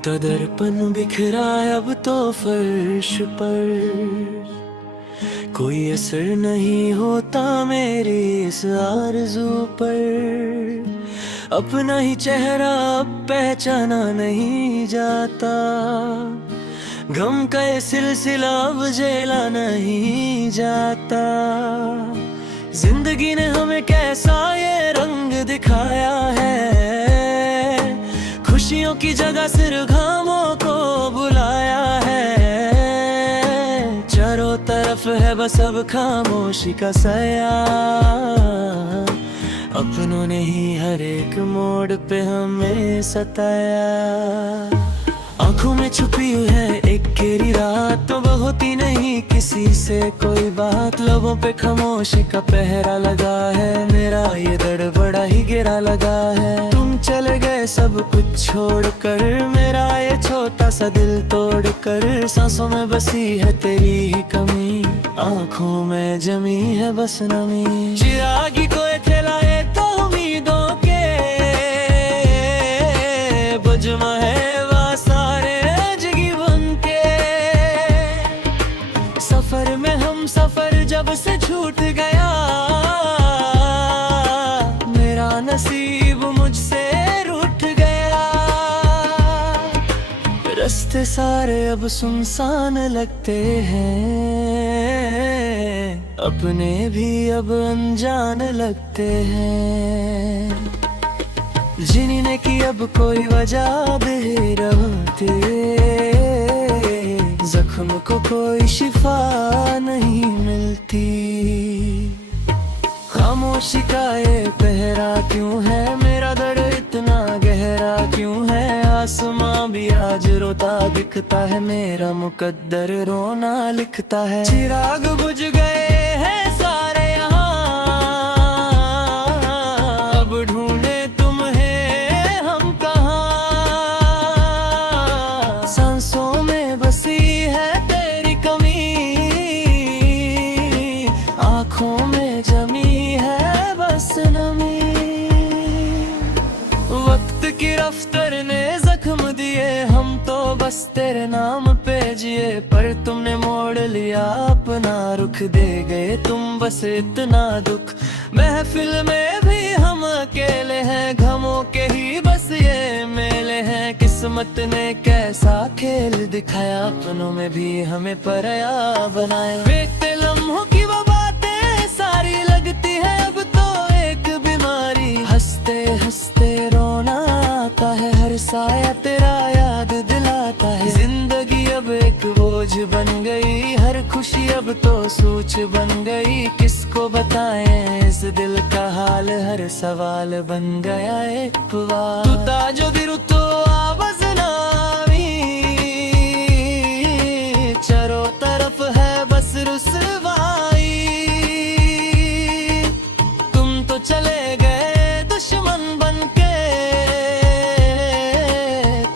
टूटा दर्पण बिखरा अब तो फर्श पर, कोई असर नहीं होता मेरी इस आरज़ू पर। अपना ही चेहरा अब पहचाना नहीं जाता, गम का ये सिलसिला अब झेला नहीं जाता। जिंदगी ने हमें कैसा ये रंग दिखाया है, खुशियों की जगह सिर्फ घामों को बुलाया है। चारों तरफ है बस अब खामोशी का साया, अपनों ने ही हर एक मोड़ पे हमें सताया। आंखों में छुपी है एक गहरी रात, तो वो होती नहीं किसी से कोई बात। लबों पे खामोशी का पहरा लगा है, मेरा ये दर्द बड़ा ही गहरा लगा है। तुम चले गए सब कुछ छोड़कर, मेरा ये छोटा सा दिल तोड़कर। सांसों में बसी है तेरी ही कमी, आंखों में जमी है बस नमी। चिरागी को जलाए तो उम्मीदों के बजमा है सफर में हम सफर जब से छूट गया, मेरा नसीब मुझसे रूठ गया। रास्ते सारे अब सुनसान लगते हैं, अपने भी अब अनजान लगते हैं। जीने की अब कोई वजह दे रहते, जख्म को कोई शिफा नहीं मिलती। खामोशी का ये पहरा क्यों है, मेरा दर्द इतना गहरा क्यों है। आसमां भी आज रोता दिखता है, मेरा मुकद्दर रोना लिखता है। चिराग बुझ गए हैं सारे यहाँ, अब ढूंढे तुम्हें हम कहाँ। सांसों में बसी है आँखों में जमी है बस नमी। वक्त की रफ्तार ने जख्म दिए, हम तो बस तेरे नाम पे जिए। पर तुमने मोड़ लिया अपना रुख, दे गए तुम बस इतना दुख। महफिल में भी हम अकेले हैं, गमों के ही बस ये मेले हैं। किस्मत ने कैसा खेल दिखाया, अपनों में भी हमें पराया बनाया। देखते लम्हों की वो सारी लगती है अब तो एक बीमारी। हंसते हंसते रोना आता है, हर साया तेरा याद दिलाता है। जिंदगी अब एक बोझ बन गई, हर खुशी अब तो सूझ बन गई। किसको बताएं इस दिल का हाल, हर सवाल बन गया एक सवाल। तू ताजो दिल तो आवाज नामी, चारों तरफ है बस रुसवाई। चले गए दुश्मन बनके,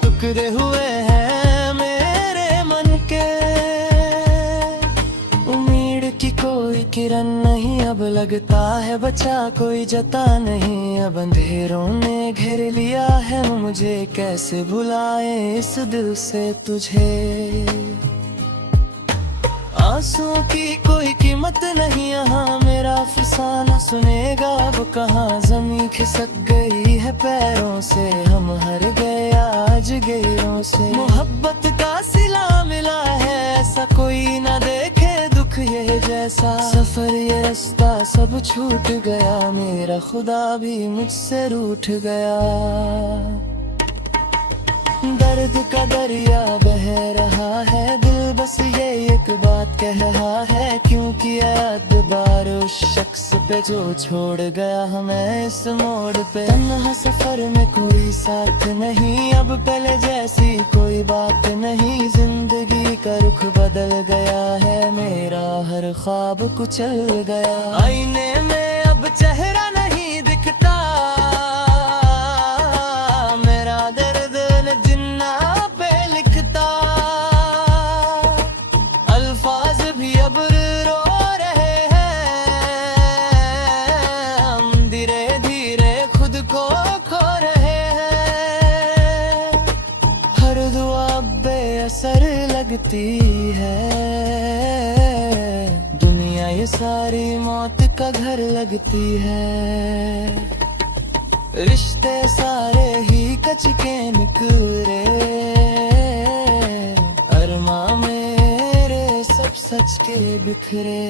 टुकड़े हुए हैं मेरे मन के। उम्मीद की कोई किरण नहीं, अब लगता है बचा कोई जता नहीं। अब अंधेरों ने घेर लिया है मुझे, कैसे भुलाए इस दिल से तुझे। आंसुओं की कोई कीमत नहीं यहाँ, मेरा फसाना सुनेगा अब कहाँ। जमीन खिसक गई है पैरों से, हम हर गए आज गैरों से। मोहब्बत का सिला मिला है, ऐसा कोई ना देखे दुख ये जैसा। सफर ये रास्ता सब छूट गया, मेरा खुदा भी मुझसे रूठ गया। दर्द का दरिया बह रहा है, दिल बस ये एक बात कह रहा है। क्योंकि याद बार उस शख्स पे जो छोड़ गया हमें इस मोड़ पे। तन्हा सफर में कोई साथ नहीं, अब पहले जैसी कोई बात नहीं। जिंदगी का रुख बदल गया है, मेरा हर ख्वाब कुचल गया। आईने में अब चेहरा नहीं दिखता, मेरा दर्द जिन्ना पे लिखता। अल्फाज भी अब रो रहे हैं, हम धीरे धीरे खुद को खो रहे हैं। हर सारी मौत का घर लगती है। रिश्ते सारे ही कच के निकले, अरमा मेरे सब सच के बिखरे।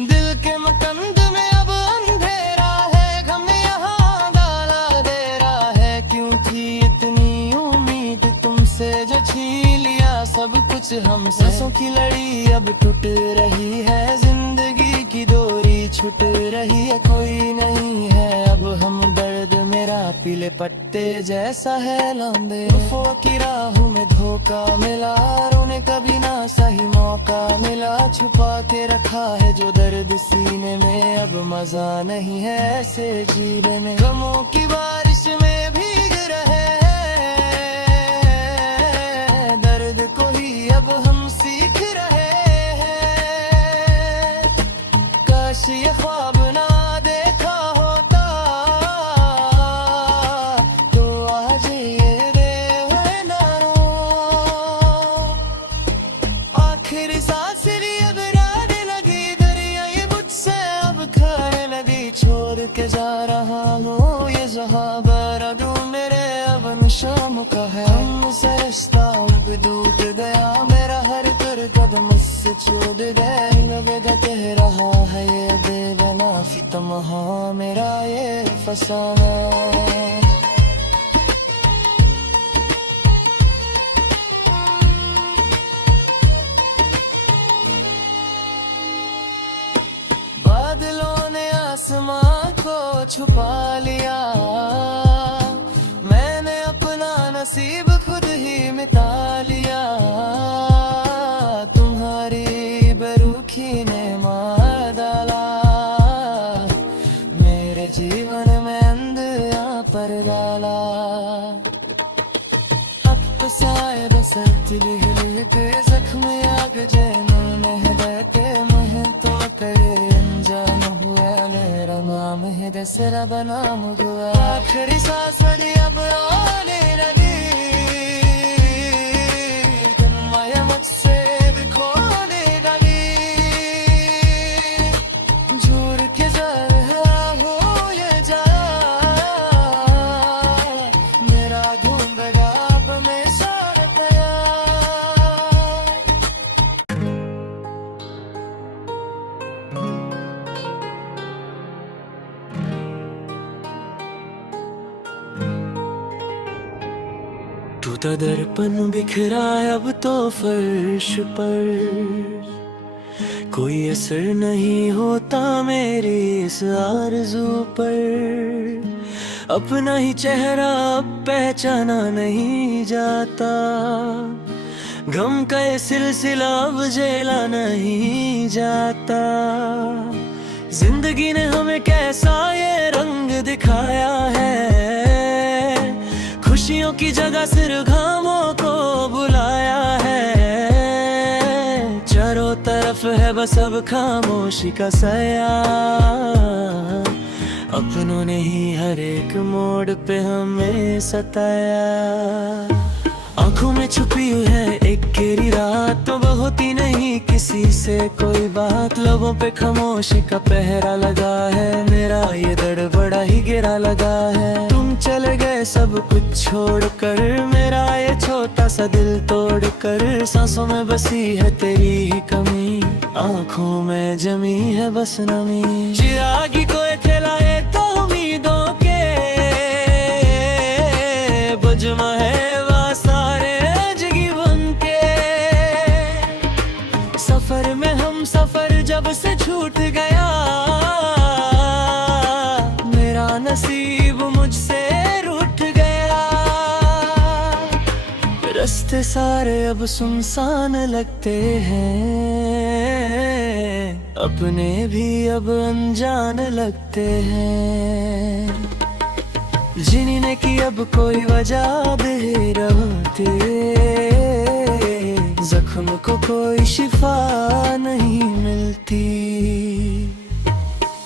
दिल के मकंद में अब अंधेरा है, गम यहाँ डाला दे रहा है। क्यों थी इतनी उम्मीद तुमसे जो छीन लिया सब कुछ हमसे। सांसों की लड़ी अब टूट रही है, जिंदगी की डोरी छूट रही है। कोई नहीं है अब हम दर्द मेरा पीले पत्ते जैसा है लौंदे। वफा की राहों में धोखा मिला, रोने का भी ना सही मौका मिला। छुपा के रखा है जो दर्द सीने में, अब मजा नहीं है ऐसे जीने में। गमों की बारिश में भीग रहे हैं, दर्द को ही अब हम सीख रहे हैं। काश ये ख्वाब ना देखा होता तो आज ये देवे ना रो। आखिरी सांस ली अब राने लगी, दरिया ये मुझसे अब खाने लगी। छोड़ के जा रहा हूँ ये जहाँ बरगू मेरे अब शाम का है। हमसे रिश्ता अब टूट गया, मेरा हर कर कदम से छोड़ गए। नवेदा कह रहा है ये बेगना फितमहा मेरा ये फसाना। बादलों ने आसमां को छुपा लिया, मैंने अपना नसीब खुद ही मिटा लिया। तुम्हारी बेरुखी ने मार डाला, मेरे जीवन में अंधिया पर डाला। अब साए बसत लिह के जख्म आग जैनों में बैठे मह तो करे अनजान हुआ। मेरा नाम है दसरा बनाम हुआ, आखिरी सांस बड़ी अब रोने लगी। मैं मुझसे भी खोने लगी, झूठ के जरा हो ये जा। मेरा ढूंढगा अब में साड़ गया। टूटा दर्पण बिखरा अब तो फर्श पर, कोई असर नहीं होता मेरी इस आरज़ू पर। अपना ही चेहरा अब पहचाना नहीं जाता, गम का ये सिलसिला अब झेला नहीं जाता। जिंदगी ने हमें कैसा ये रंग दिखाया है, खुशियों की जगह सिर्फ घामों को बुलाया है। चारों तरफ है बस अब खामोशी का साया, अपनों ने ही हर एक मोड़ पे हमें सताया। आंखों में छुपी हुई है एक गहरी रात, तो वो होती नहीं किसी से कोई बात। लबों पे खामोशी का पहरा लगा है, मेरा ये दर्द बड़ा ही गहरा लगा है। तुम चले गए सब कुछ छोड़कर, मेरा ये छोटा सा दिल तोड़कर। सांसों में बसी है तेरी ही कमी, आंखों में जमी है बस नमी। चिरागी को खिलाए तो उम्मीदों के बजमा है सफर में हम सफर जब से छूट गया। मेरा नसीब मुझसे रूठ गया, रास्ते सारे अब सुनसान लगते हैं, अपने भी अब अनजान लगते हैं। जीने की अब कोई वजह दे रहते, जख्म को कोई शिफा नहीं मिलती।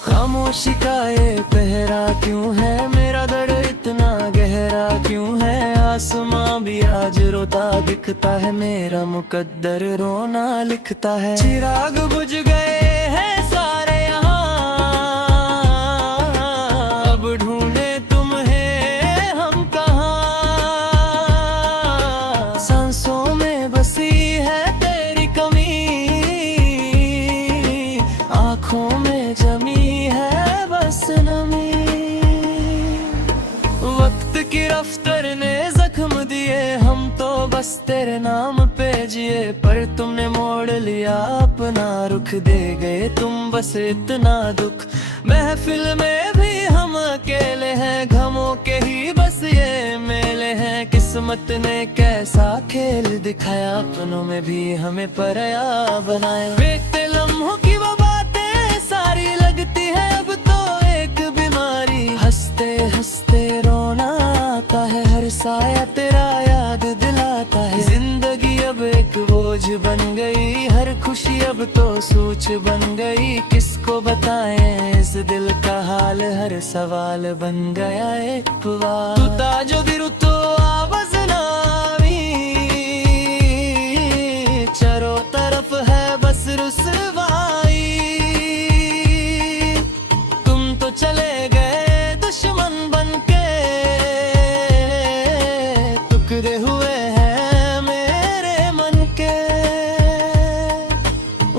खामोशी का ये पहरा क्यों है, मेरा दर्द इतना गहरा क्यों है। आसमां भी आज रोता दिखता है, मेरा मुकद्दर रोना लिखता है। चिराग बुझ गए जिए, पर तुमने मोड़ लिया अपना रुख, दे गए तुम बस इतना दुख। महफिल में भी हम अकेले हैं, गमों के ही बस ये मेले हैं। किस्मत ने कैसा खेल दिखाया, अपनों में भी हमें पराया बनाया। बीते लम्हों की वो बातें सारी लगती है अब तो एक बीमारी। हंसते हंसते रोना आता है, हर साया तेरा याद दिलाता है। जिंदगी अब एक बोझ बन गई, हर खुशी अब तो सूझ बन गई। किसको बताएं इस दिल का हाल, हर सवाल बन गया एक सवाल। तू ताजो दिरु तो आवाज नामी, चारों तरफ है बस रुसवाई। तुम तो चले गए दुश्मन बनके, टुकड़े हुए हैं मेरे मन के।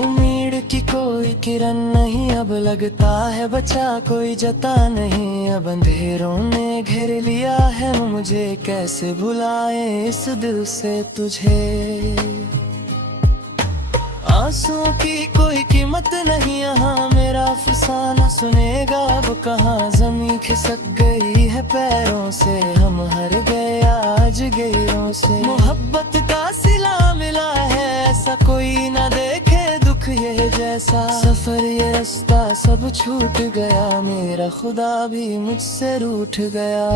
उम्मीद की कोई किरण नहीं, अब लगता है बचा कोई जता नहीं। अब अंधेरों ने घेर लिया है मुझे, कैसे भुलाए इस दिल से तुझे। आंसुओं की कोई कीमत नहीं यहाँ, मेरा फसाना सुनेगा अब कहाँ। जमीन खिसक गई है पैरों से, हम हार गए आज गैरों से। मोहब्बत का सिला मिला है, ऐसा कोई ना देखे दुख ये जैसा। सफर ये रास्ता सब छूट गया, मेरा खुदा भी मुझसे रूठ गया।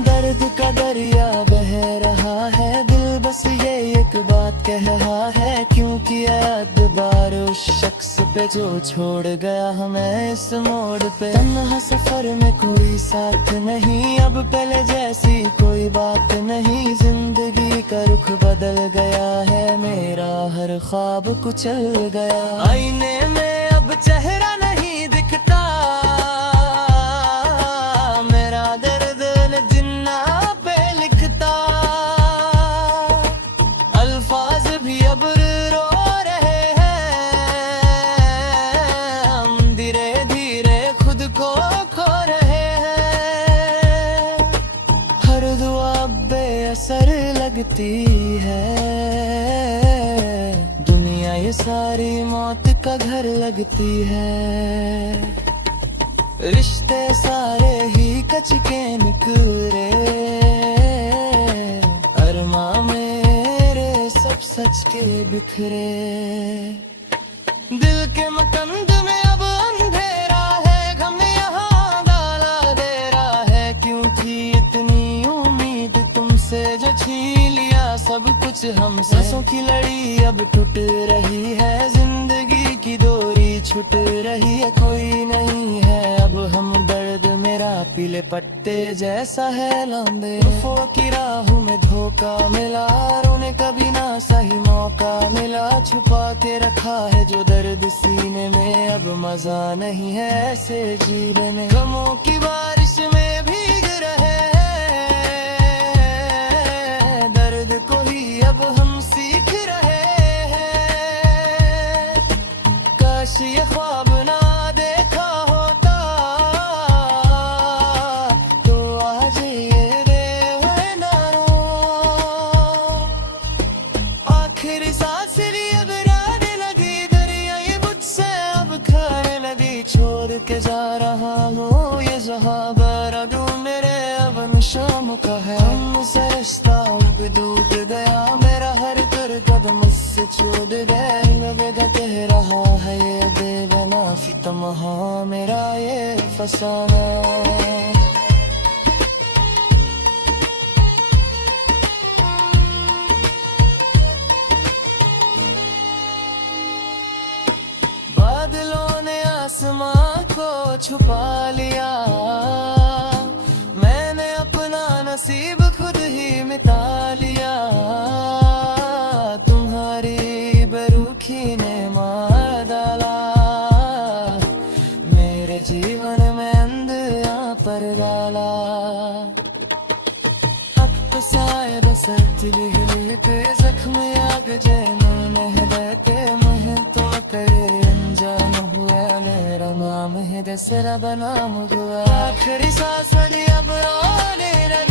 दर्द का दरिया बह रहा है, दिल बस ये एक बात कह रहा है। क्योंकि याद बार उस शख्स पे जो छोड़ गया हमें इस मोड़ पे। तन्हा सफर में कोई साथ नहीं, अब पहले जैसी कोई बात नहीं। जिंदगी का रुख बदल गया है, मेरा हर ख्वाब कुचल गया। आईने में अब चेहरा नहीं दिखता, मेरा दर्द जिन्ना पे लिखता। अल्फाज भी अब रो रहे हैं, हम धीरे धीरे खुद को खो रहे हैं। हर दुआ बेअसर लगती है, दुनिया ये सारी मौत का घर लगती है। रिश्ते सारे ही कच के निकले, अरमां मेरे सब सच के बिखरे। दिल के मकंद में अब अंधेरा है, गम यहाँ डाला दे रहा है। क्यों थी इतनी उम्मीद तुमसे जो छीन लिया सब कुछ हमसे। सांसों की लड़ी अब टूट रही है, जिंदगी की डोरी छूट रही है। कोई नहीं है अब हम दर्द मेरा, पीले पत्ते जैसा है लंबे। वफा की राहों में धोखा मिला, रोने का भी ना सही मौका मिला। छुपा के रखा है जो दर्द सीने में, अब मजा नहीं है ऐसे जीने में। गमों की बारिश में भीग रहे हैं, दर्द को ही अब हम सीख रहे हैं। काश ये ख्वाब ना देखा होता, तो आज ये देवे ना रो। आखिरी सांस ली अब राने लगी, दरिया ये मुझसे अब खाने लगी। छोड़ के जा रहा हूँ ये जहाँ, बरा ढूंढ मेरे अब शाम का है। हमसे रिश्ता अब डूब गया, मेरा हर कर कदम से छोड़ गए। लबेदा कह रहा है ये बेबना फितमहा, मेरा ये फसाना। बादलों ने आसमां को छुपा लिया, मैंने अपना नसीब खुद ही मिटा लिया। तुम्हारी बेरुखी ने मार डाला, मेरे जीवन में अंधियां पर डाला। साए बसतली पे जख्म आग जैन हृदय के मह तो करे अनजान हुआ। मेरा नाम है दसरा बनाम हुआ, आखिरी सांस अब रोने लगी।